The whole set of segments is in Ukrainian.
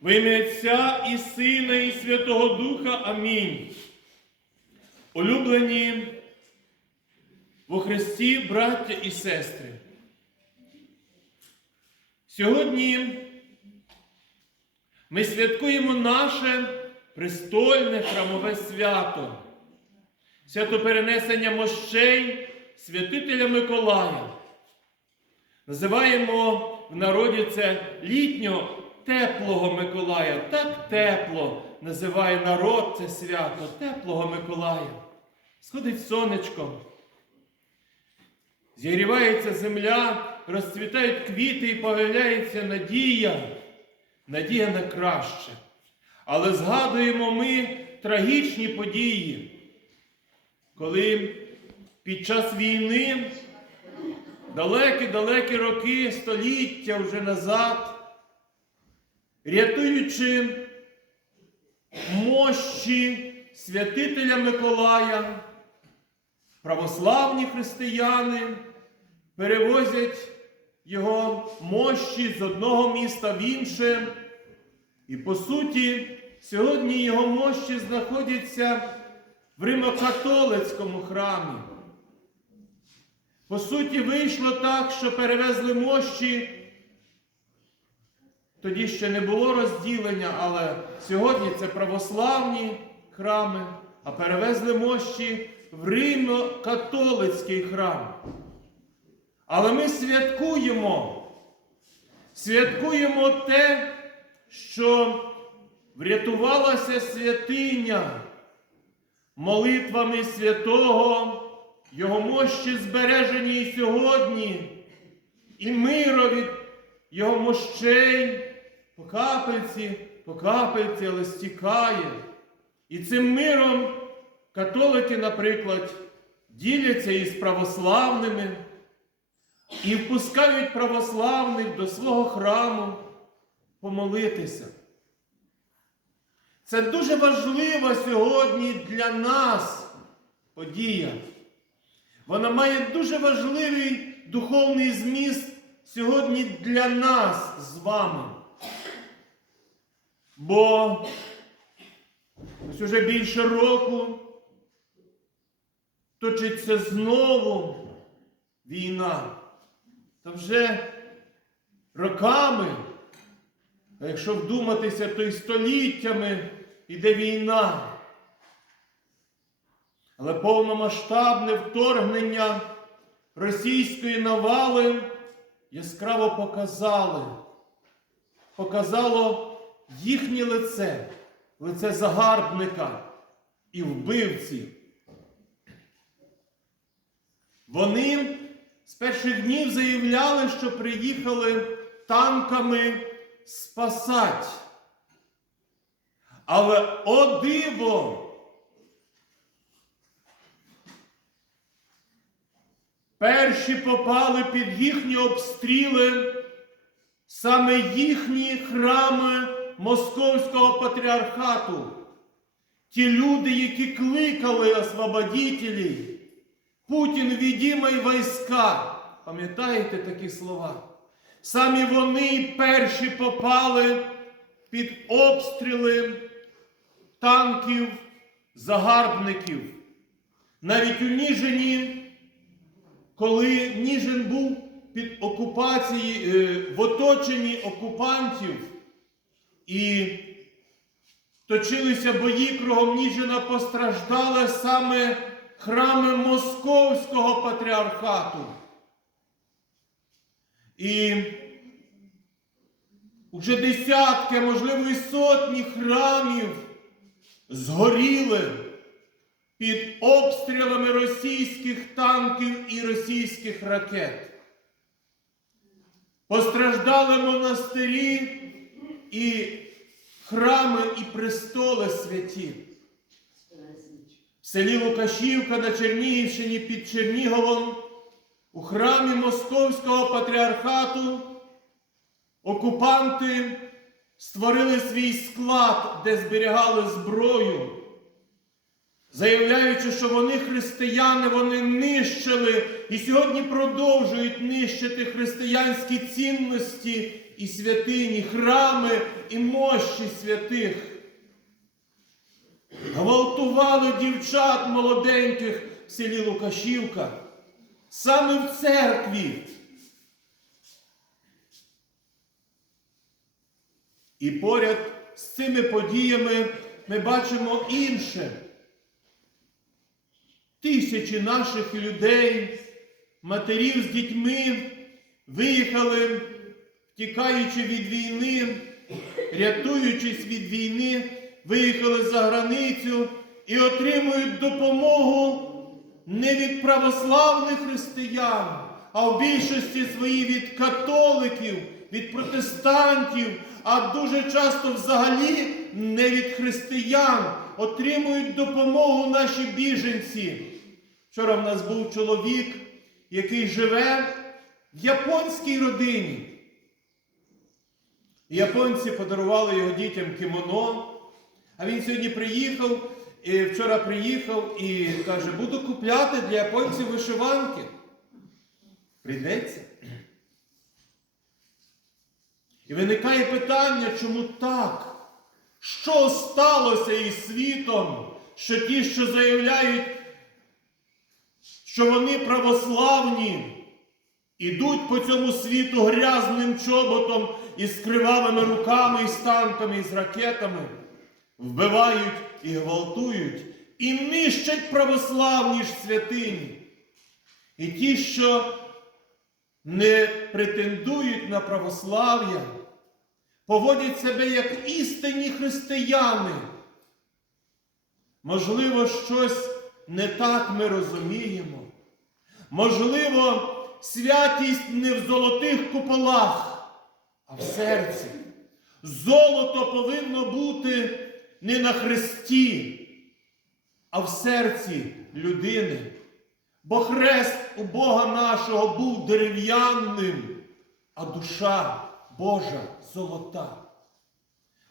Во ім'я Отця і Сина, і Святого Духа. Амінь. Улюблені во Христі, браття і сестри. Сьогодні ми святкуємо наше престольне храмове свято, свято перенесення мощей святителя Миколая. Називаємо в народі це літнього теплого Миколая. Так тепло називає народ це свято теплого Миколая. Сходить сонечко, зігрівається земля, розцвітають квіти і появляється надія, надія на краще. Але згадуємо ми трагічні події, коли під час війни далекі-далекі роки, століття вже назад, рятуючи мощі святителя Миколая, православні християни перевозять його мощі з одного міста в інше. І по суті, сьогодні його мощі знаходяться в Римокатолицькому храмі. По суті, вийшло так, що перевезли мощі. Тоді ще не було розділення, але сьогодні це православні храми, а перевезли мощі в Римо-католицький храм. Але ми святкуємо, святкуємо те, що врятувалася святиня молитвами святого. Його мощі збережені і сьогодні, і миро від його мощей по капельці, по капельці, але стікає. І цим миром католики, наприклад, діляться із православними і впускають православних до свого храму помолитися. Це дуже важлива сьогодні для нас подія. Вона має дуже важливий духовний зміст сьогодні для нас з вами. Бо ось уже більше року точиться знову війна. Та вже роками, а якщо вдуматися, то й століттями іде війна. Але повномасштабне вторгнення російської навали яскраво показали, показало їхнє лице, лице загарбника і вбивці. Вони з перших днів заявляли, що приїхали танками спасати. Але о диво! Перші попали під їхні обстріли саме їхні храми Московського патріархату. Ті люди, які кликали освободителей, Путін віді мої війська. Пам'ятаєте такі слова? Самі вони перші попали під обстріли танків, загарбників. Навіть у Ніжині коли Ніжин був під окупацією, в оточенні окупантів і точилися бої кругом Ніжина, постраждали саме храми Московського патріархату. І вже десятки, можливо і сотні храмів згоріли під обстрілами російських танків і російських ракет. Постраждали монастирі і храми і престоли святі. В селі Лукашівка на Чернігівщині під Черніговом у храмі Московського патріархату окупанти створили свій склад, де зберігали зброю заявляючи, що вони християни, вони нищили і сьогодні продовжують нищити християнські цінності і святині, храми і мощі святих. Гвалтували дівчат молоденьких в селі Лукашівка. Саме в церкві. І поряд з цими подіями ми бачимо інше. Тисячі наших людей, матерів з дітьми виїхали, втікаючи від війни, рятуючись від війни, виїхали за границю і отримують допомогу не від православних християн, а в більшості своїй від католиків, від протестантів, а дуже часто взагалі не від християн отримують допомогу наші біженці. Вчора в нас був чоловік, який живе в японській родині. Японці подарували його дітям кімоно, а він сьогодні приїхав, і вчора приїхав і каже, буду купляти для японців вишиванки. Прийдеться. І виникає питання, чому так? Що сталося із світом, що ті, що заявляють, що вони православні, ідуть по цьому світу грязним чоботом із кривавими руками, і з танками, і з ракетами, вбивають і гвалтують, і нищать православні ж святині. І ті, що не претендують на православ'я, поводять себе як істинні християни. Можливо, щось не так ми розуміємо. Можливо, святість не в золотих куполах, а в серці. Золото повинно бути не на хресті, а в серці людини. Бо хрест у Бога нашого був дерев'яним, а душа Божа золота.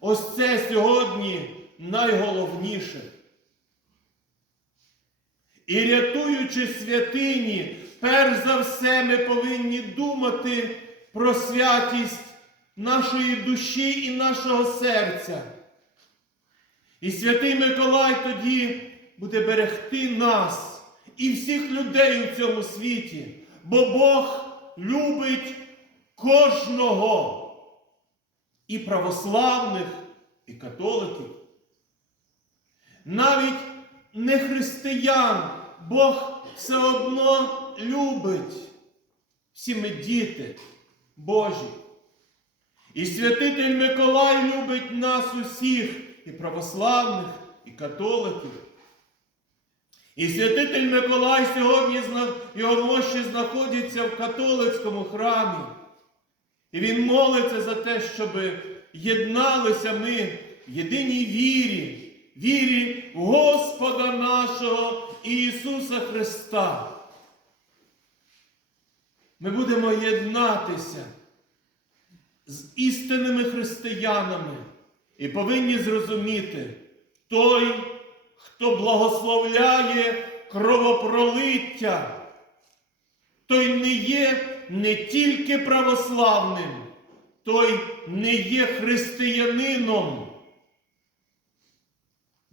Ось це сьогодні найголовніше. І рятуючи святині, перш за все ми повинні думати про святість нашої душі і нашого серця. І святий Миколай тоді буде берегти нас і всіх людей у цьому світі, бо Бог любить кожного і православних, і католиків. Навіть не християн Бог все одно любить. Всі ми діти Божі. І святитель Миколай любить нас усіх, і православних, і католиків. І святитель Миколай сьогодні його мощі знаходяться в католицькому храмі. І він молиться за те, щоб єдналися ми в єдиній вірі, вірі Господа нашого Ісуса Христа. Ми будемо єднатися з істинними християнами і повинні зрозуміти той, хто благословляє кровопролиття, той не є не тільки православним, той не є християнином.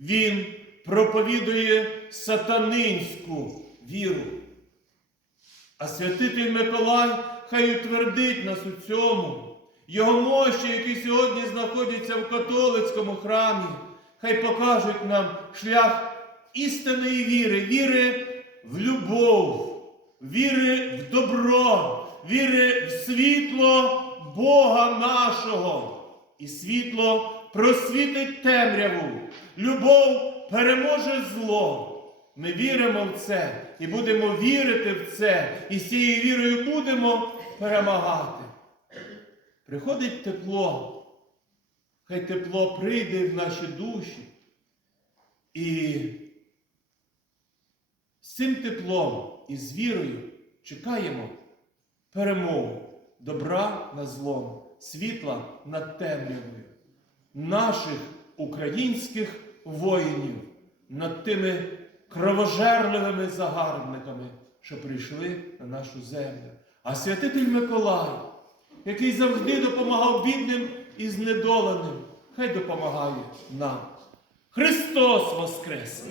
Він проповідує сатанинську віру. А святитель Миколай хай утвердить нас у цьому. Його мощі, які сьогодні знаходяться в католицькому храмі, хай покажуть нам шлях істинної віри, віри в любов, віри в добро, віри в світло Бога нашого. І світло просвітить темряву. Любов переможе зло. Ми віримо в це і будемо вірити в це, і з цією вірою будемо перемагати. Приходить тепло, хай тепло прийде в наші душі. І з цим теплом і з вірою чекаємо перемогу добра над злом, світла над темрявою, наших українських воїнів над тими кровожерливими загарбниками, що прийшли на нашу землю. А святитель Миколай який завжди допомагав бідним і знедоленим, хай допомагає нам. Христос Воскрес!